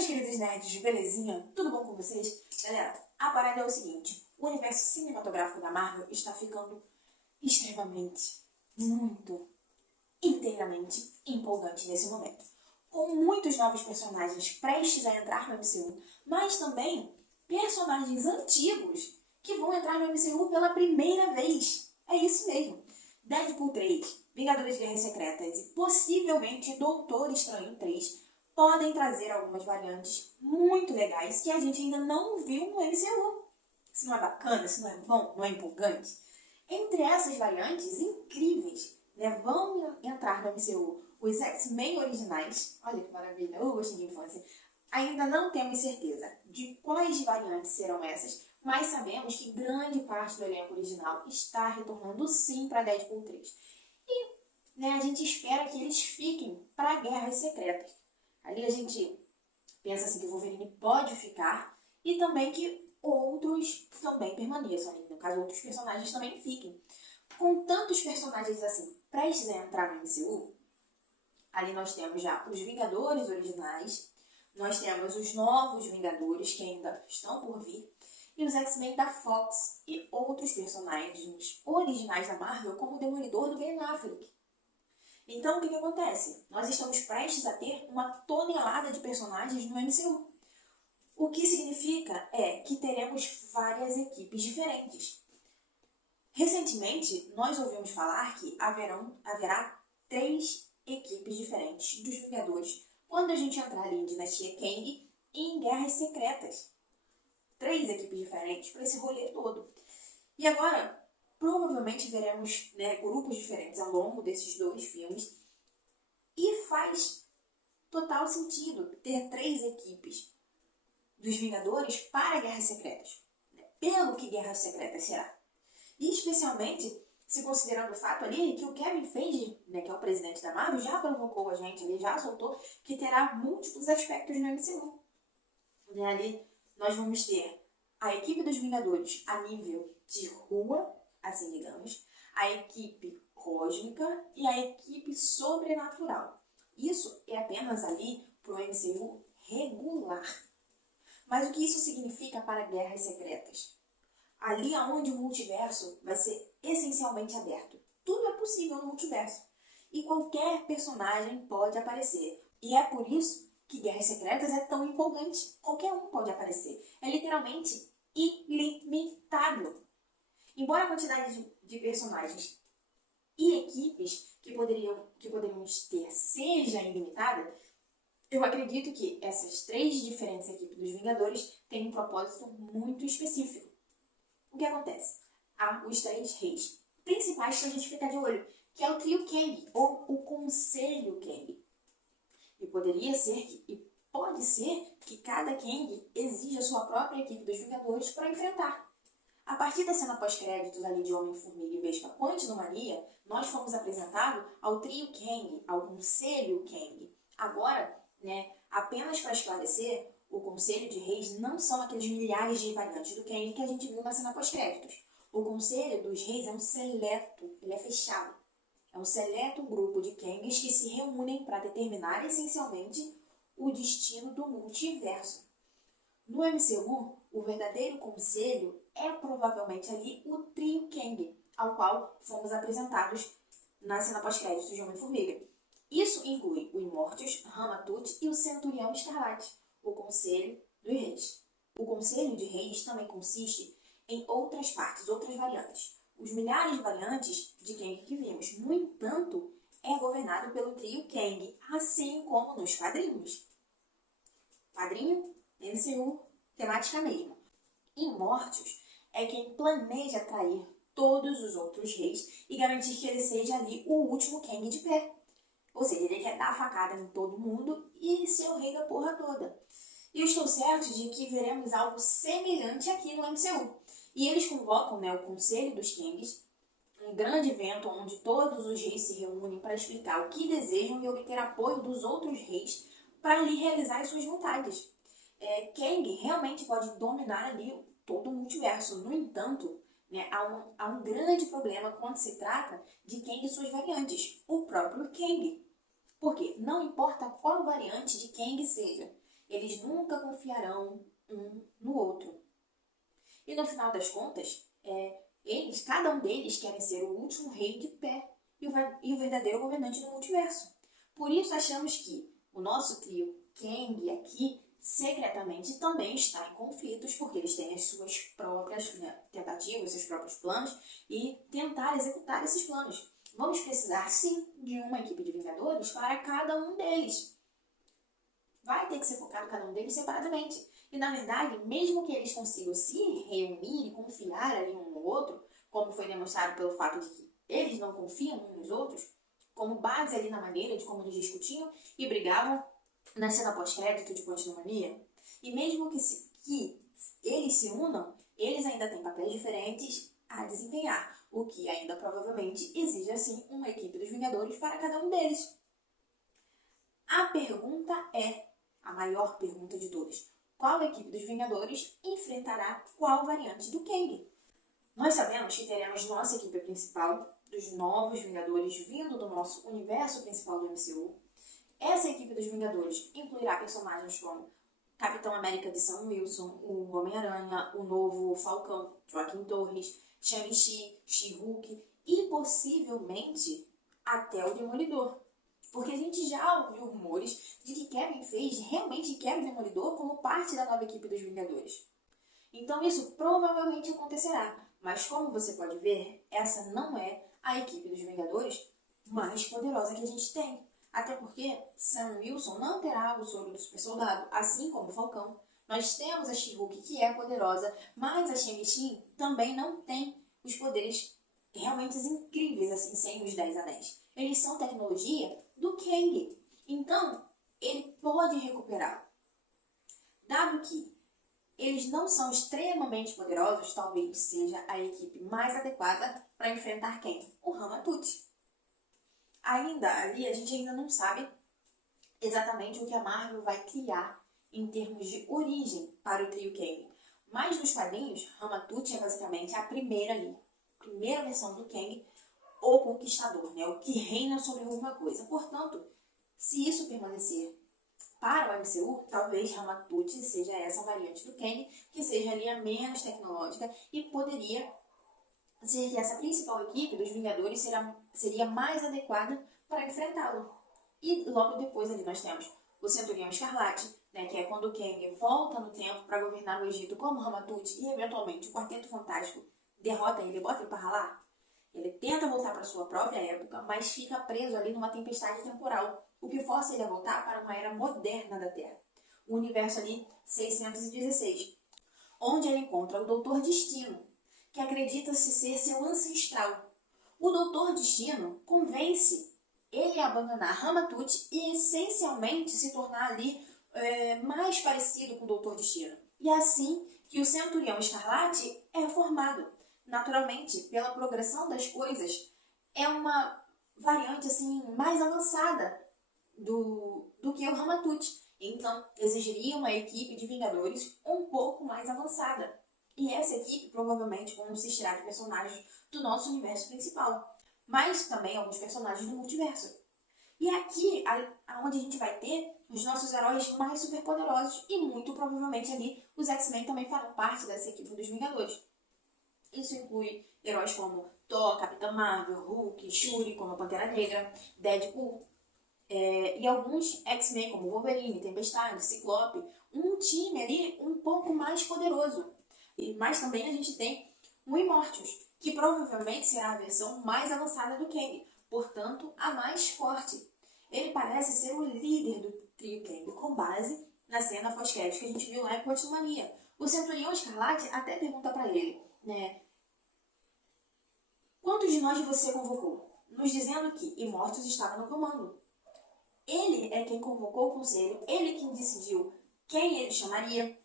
Meus queridos nerds, belezinha? Tudo bom com vocês? Galera, a parada é o seguinte, o universo cinematográfico da Marvel está ficando extremamente, muito, inteiramente empolgante nesse momento. Com muitos novos personagens prestes a entrar no MCU, mas também personagens antigos que vão entrar no MCU pela primeira vez. É isso mesmo. Deadpool 3, Vingadores de Guerras Secretas e possivelmente Doutor Estranho 3 podem trazer algumas variantes muito legais que a gente ainda não viu no MCU. Isso não é bacana? Isso não é bom? Não é empolgante? Entre essas variantes incríveis, vão entrar no MCU os X-Men originais. Olha que maravilha, o gostinho de infância. Ainda não temos certeza de quais variantes serão essas, mas sabemos que grande parte do elenco original está retornando sim para Deadpool 3. E a gente espera que eles fiquem para Guerras Secretas. Ali a gente pensa assim que o Wolverine pode ficar e também que outros também permaneçam. No caso, outros personagens também fiquem. Com tantos personagens assim prestes a entrar no MCU, ali nós temos já os Vingadores originais, nós temos os novos Vingadores que ainda estão por vir, e os X-Men da Fox e outros personagens originais da Marvel, como o Demolidor do Ben Affleck. Então, o que acontece? Nós estamos prestes a ter uma tonelada de personagens no MCU. O que significa que teremos várias equipes diferentes. Recentemente, nós ouvimos falar que haverá 3 equipes diferentes dos Vingadores quando a gente entrar ali em Dinastia Kang e em Guerras Secretas. 3 equipes diferentes para esse rolê todo. E agora, provavelmente veremos grupos diferentes ao longo desses 2 filmes. E faz total sentido ter 3 equipes dos Vingadores para Guerras Secretas. Pelo que Guerras Secretas será. E especialmente se considerando o fato ali que o Kevin Feige, que é o presidente da Marvel, já provocou a gente, ele já soltou que terá múltiplos aspectos no MCU. Ali nós vamos ter a equipe dos Vingadores a nível de rua, assim digamos, a equipe cósmica e a equipe sobrenatural. Isso é apenas ali para o MCU regular. Mas o que isso significa para Guerras Secretas? Ali onde o multiverso vai ser essencialmente aberto. Tudo é possível no multiverso. E qualquer personagem pode aparecer. E é por isso que Guerras Secretas é tão empolgante. Qualquer um pode aparecer. É literalmente ilimitado. Embora a quantidade de personagens e equipes que poderíamos ter seja ilimitada, eu acredito que essas 3 diferentes equipes dos Vingadores têm um propósito muito específico. O que acontece? Há os 3 reis principais para a gente ficar de olho, que é o trio Kang, ou o Conselho Kang. E pode ser que cada Kang exija sua própria equipe dos Vingadores para enfrentar. A partir da cena pós-créditos ali de Homem-Formiga e Vespa Quantumania, nós fomos apresentados ao trio Kang, ao Conselho Kang. Agora, apenas para esclarecer, o Conselho de Reis não são aqueles milhares de variantes do Kang que a gente viu na cena pós-créditos. O Conselho dos Reis é um seleto, ele é fechado. É um seleto grupo de Kangs que se reúnem para determinar essencialmente o destino do multiverso. No MCU, o verdadeiro conselho é provavelmente ali o trio Kang, ao qual fomos apresentados na cena pós-créditos de Homem-Formiga. Isso inclui o Immortus, Ramatut e o Centurião Escarlate, o Conselho dos Reis. O Conselho de Reis também consiste em outras partes, outras variantes. Os milhares de variantes de Kang que vimos, no entanto, é governado pelo trio Kang, assim como nos quadrinhos. Quadrinho, MCU, temática mesmo. Immortus é quem planeja atrair todos os outros reis e garantir que ele seja ali o último Kang de pé. Ou seja, ele quer dar facada em todo mundo e ser o rei da porra toda. E eu estou certo de que veremos algo semelhante aqui no MCU. E eles convocam o Conselho dos Kangs, um grande evento onde todos os reis se reúnem para explicar o que desejam e obter apoio dos outros reis para ali realizar as suas vontades. Kang realmente pode dominar ali todo o multiverso. No entanto, há um grande problema quando se trata de Kang e suas variantes, o próprio Kang. Porque não importa qual variante de Kang seja, Eles nunca confiarão um no outro. E no final das contas, cada um deles querem ser o último rei de pé e o verdadeiro governante do multiverso. Por isso achamos que o nosso trio Kang aqui, secretamente, também está em conflitos, porque eles têm as suas próprias tentativas, seus próprios planos, e tentar executar esses planos. Vamos precisar, sim, de uma equipe de Vingadores para cada um deles. Vai ter que ser focado cada um deles separadamente. E, na verdade, mesmo que eles consigam se reunir e confiar ali um no outro, como foi demonstrado pelo fato de que eles não confiam uns nos outros, como base ali na maneira de como eles discutiam e brigavam na cena pós-crédito de Quantumania, e mesmo que eles se unam, eles ainda têm papéis diferentes a desempenhar, o que ainda provavelmente exige, assim, uma equipe dos Vingadores para cada um deles. A pergunta é a maior pergunta de todas. Qual equipe dos Vingadores enfrentará qual variante do Kang? Nós sabemos que teremos nossa equipe principal, dos novos Vingadores vindo do nosso universo principal do MCU. Essa equipe dos Vingadores incluirá personagens como Capitão América de Sam Wilson, o Homem-Aranha, o novo Falcão, Joaquim Torres, Shang-Chi, She-Hulk e possivelmente até o Demolidor. Porque a gente já ouviu rumores de que Kevin Feige realmente quer o Demolidor como parte da nova equipe dos Vingadores. Então isso provavelmente acontecerá, mas como você pode ver, essa não é a equipe dos Vingadores mais poderosa que a gente tem. Até porque Sam Wilson não terá o soro do super soldado, assim como o Falcão. Nós temos a She-Hulk, que é poderosa, mas a Shang-Chi também não tem os poderes realmente incríveis, assim, sem os 10 anéis. Eles são tecnologia do Kang. Então, ele pode recuperá-lo. Dado que eles não são extremamente poderosos, talvez seja a equipe mais adequada para enfrentar quem? O Ramatut. Ainda ali, a gente ainda não sabe exatamente o que a Marvel vai criar em termos de origem para o trio Kang. Mas nos quadrinhos, Ramatut é basicamente a primeira versão do Kang, o conquistador, né? O que reina sobre alguma coisa. Portanto, se isso permanecer para o MCU, talvez Ramatut seja essa variante do Kang, que seja ali a menos tecnológica e poderia ser que essa principal equipe dos Vingadores seria mais adequada para enfrentá-lo. E logo depois ali nós temos o Centurião Escarlate, né, que é quando o Kang volta no tempo para governar o Egito como Ramatut e eventualmente o Quarteto Fantástico derrota ele e bota ele para ralar. Ele tenta voltar para sua própria época, mas fica preso ali numa tempestade temporal, o que força ele a voltar para uma era moderna da Terra. O universo ali 616, onde ele encontra o Doutor Destino, que acredita-se ser seu ancestral. O Doutor Destino convence ele a abandonar Ramatut e essencialmente se tornar ali mais parecido com o Doutor Destino. E é assim que o Centurião Escarlate é formado. Naturalmente, pela progressão das coisas, é uma variante assim mais avançada do que o Ramatut. Então, exigiria uma equipe de Vingadores um pouco mais avançada. E essa equipe provavelmente consistirá de personagens do nosso universo principal, mas também alguns personagens do multiverso. E é aqui onde a gente vai ter os nossos heróis mais superpoderosos e muito provavelmente ali os X-Men também farão parte dessa equipe dos Vingadores. Isso inclui heróis como Thor, Capitã Marvel, Hulk, Shuri, como a Pantera Negra, Deadpool, e alguns X-Men como Wolverine, Tempestade, Ciclope, um time ali um pouco mais poderoso. Mas também a gente tem o Immortus, que provavelmente será a versão mais avançada do Kang, portanto a mais forte. Ele parece ser o líder do trio Kang, com base na cena pós-crédito que a gente viu lá em Quantumania. O Centurião Escarlate até pergunta para ele, né? Quantos de nós você convocou? Nos dizendo que Immortus estava no comando. Ele é quem convocou o conselho, ele quem decidiu quem ele chamaria.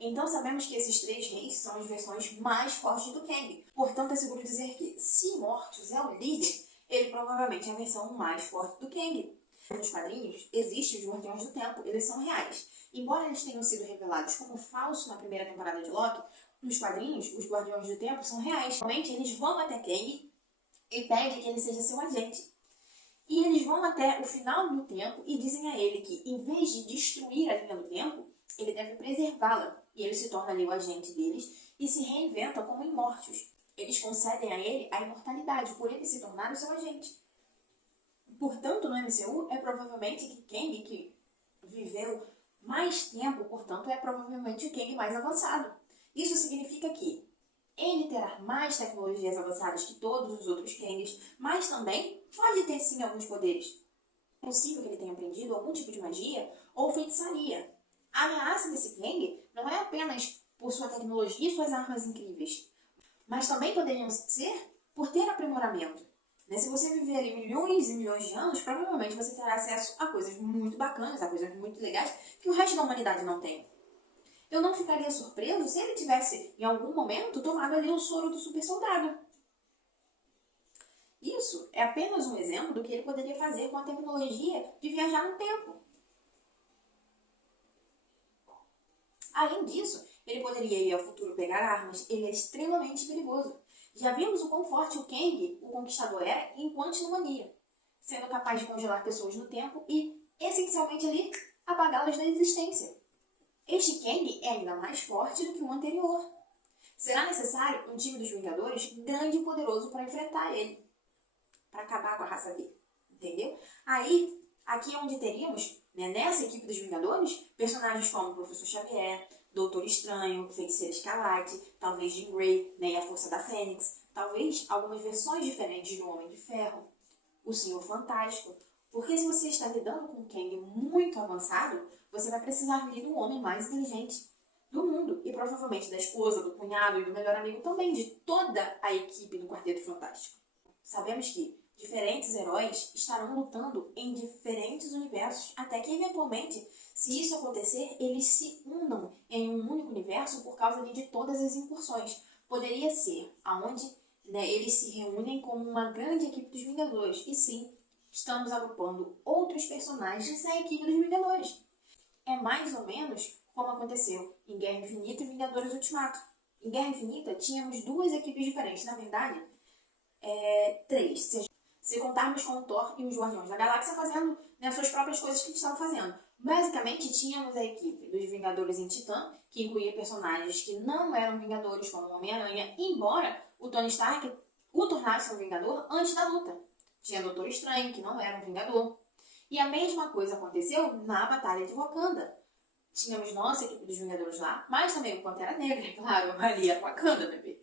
Então sabemos que esses 3 reis são as versões mais fortes do Kang. Portanto, é seguro dizer que, se Immortus é o líder, ele provavelmente é a versão mais forte do Kang. Nos quadrinhos, existem os Guardiões do Tempo, eles são reais. Embora eles tenham sido revelados como falso na primeira temporada de Loki, nos quadrinhos, os Guardiões do Tempo são reais. Realmente, eles vão até Kang e pedem que ele seja seu agente. E eles vão até o final do tempo e dizem a ele que, em vez de destruir a linha do tempo, ele deve preservá-la, e ele se torna ali o agente deles e se reinventa como imortos. Eles concedem a ele a imortalidade, por ele se tornar o seu agente. Portanto, no MCU, é provavelmente que Kang, que viveu mais tempo, portanto, é provavelmente o Kang mais avançado. Isso significa que ele terá mais tecnologias avançadas que todos os outros Kangs, mas também pode ter sim alguns poderes. É possível que ele tenha aprendido algum tipo de magia ou feitiçaria. A ameaça desse Kang não é apenas por sua tecnologia e suas armas incríveis, mas também poderiam ser por ter aprimoramento. Se você viver ali milhões e milhões de anos, provavelmente você terá acesso a coisas muito bacanas, a coisas muito legais que o resto da humanidade não tem. Eu não ficaria surpreso se ele tivesse, em algum momento, tomado ali o soro do super soldado. Isso é apenas um exemplo do que ele poderia fazer com a tecnologia de viajar no tempo. Além disso, ele poderia ir ao futuro pegar armas. Ele é extremamente perigoso. Já vimos o quão forte o Kang, o Conquistador, é enquanto Mania, sendo capaz de congelar pessoas no tempo e, essencialmente ali, apagá-las da existência. Este Kang é ainda mais forte do que o anterior. Será necessário um time dos Vingadores grande e poderoso para enfrentar ele, para acabar com a raça dele, entendeu? Aí, aqui é onde teríamos, nessa equipe dos Vingadores, personagens como o Professor Xavier, Doutor Estranho, Feiticeira Escarlate, talvez Jean Grey, e a Força da Fênix, talvez algumas versões diferentes do Homem de Ferro, o Senhor Fantástico, porque se você está lidando com um Kang muito avançado, você vai precisar vir do homem mais inteligente do mundo, e provavelmente da esposa, do cunhado e do melhor amigo também, de toda a equipe do Quarteto Fantástico. Sabemos que diferentes heróis estarão lutando em diferentes universos, até que eventualmente, se isso acontecer, eles se unam em um único universo por causa de todas as incursões. Poderia ser aonde eles se reúnem como uma grande equipe dos Vingadores, e sim, estamos agrupando outros personagens na equipe dos Vingadores. É mais ou menos como aconteceu em Guerra Infinita e Vingadores Ultimato. Em Guerra Infinita, tínhamos duas equipes diferentes, na verdade, três. Se contarmos com o Thor e os Guardiões da Galáxia fazendo suas próprias coisas que estavam fazendo. Basicamente, tínhamos a equipe dos Vingadores em Titã, que incluía personagens que não eram Vingadores, como o Homem-Aranha, embora o Tony Stark o tornasse um Vingador antes da luta. Tinha o Doutor Estranho, que não era um Vingador. E a mesma coisa aconteceu na Batalha de Wakanda. Tínhamos nossa equipe dos Vingadores lá, mas também o Pantera Negra, claro, ali era Wakanda, bebê.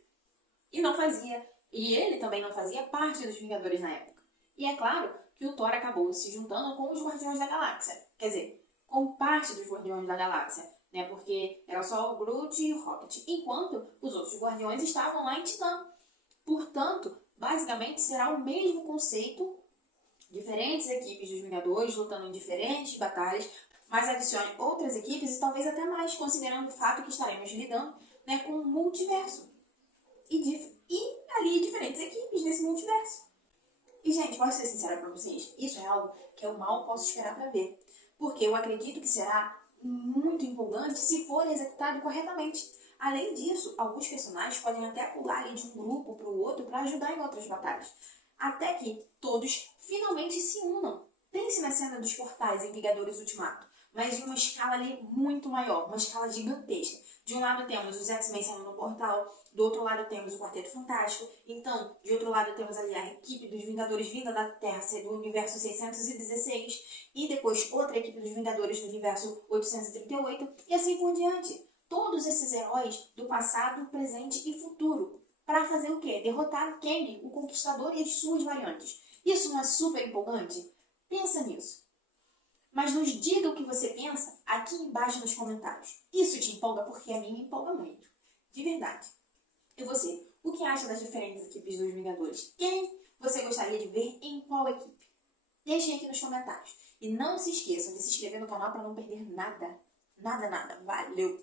E ele também não fazia parte dos Vingadores na época. E é claro que o Thor acabou se juntando com os Guardiões da Galáxia. Quer dizer, com parte dos Guardiões da Galáxia, porque era só o Groot e o Rocket, enquanto os outros Guardiões estavam lá em Titã. Portanto, basicamente será o mesmo conceito, diferentes equipes dos Vingadores lutando em diferentes batalhas, mas adicione outras equipes e talvez até mais, considerando o fato que estaremos lidando com um multiverso. E ali diferentes equipes nesse multiverso. E, gente, posso ser sincera pra vocês, isso é algo que eu mal posso esperar pra ver. Porque eu acredito que será muito empolgante se for executado corretamente. Além disso, alguns personagens podem até pular ali de um grupo pro outro para ajudar em outras batalhas. Até que todos finalmente se unam. Pense na cena dos portais em Vingadores Ultimato, mas em uma escala ali muito maior, uma escala gigantesca. De um lado temos os X-Men saindo no portal, do outro lado temos o Quarteto Fantástico, então, de outro lado temos ali a equipe dos Vingadores vinda da Terra, do universo 616, e depois outra equipe dos Vingadores do universo 838, e assim por diante. Todos esses heróis do passado, presente e futuro, para fazer o quê? Derrotar Kang, o Conquistador e as suas variantes. Isso não é super empolgante? Pensa nisso. Mas nos diga o que você pensa aqui embaixo nos comentários. Isso te empolga porque a mim me empolga muito. De verdade. E você, o que acha das diferentes equipes dos Vingadores? Quem você gostaria de ver em qual equipe? Deixem aqui nos comentários. E não se esqueçam de se inscrever no canal para não perder nada. Nada, nada. Valeu!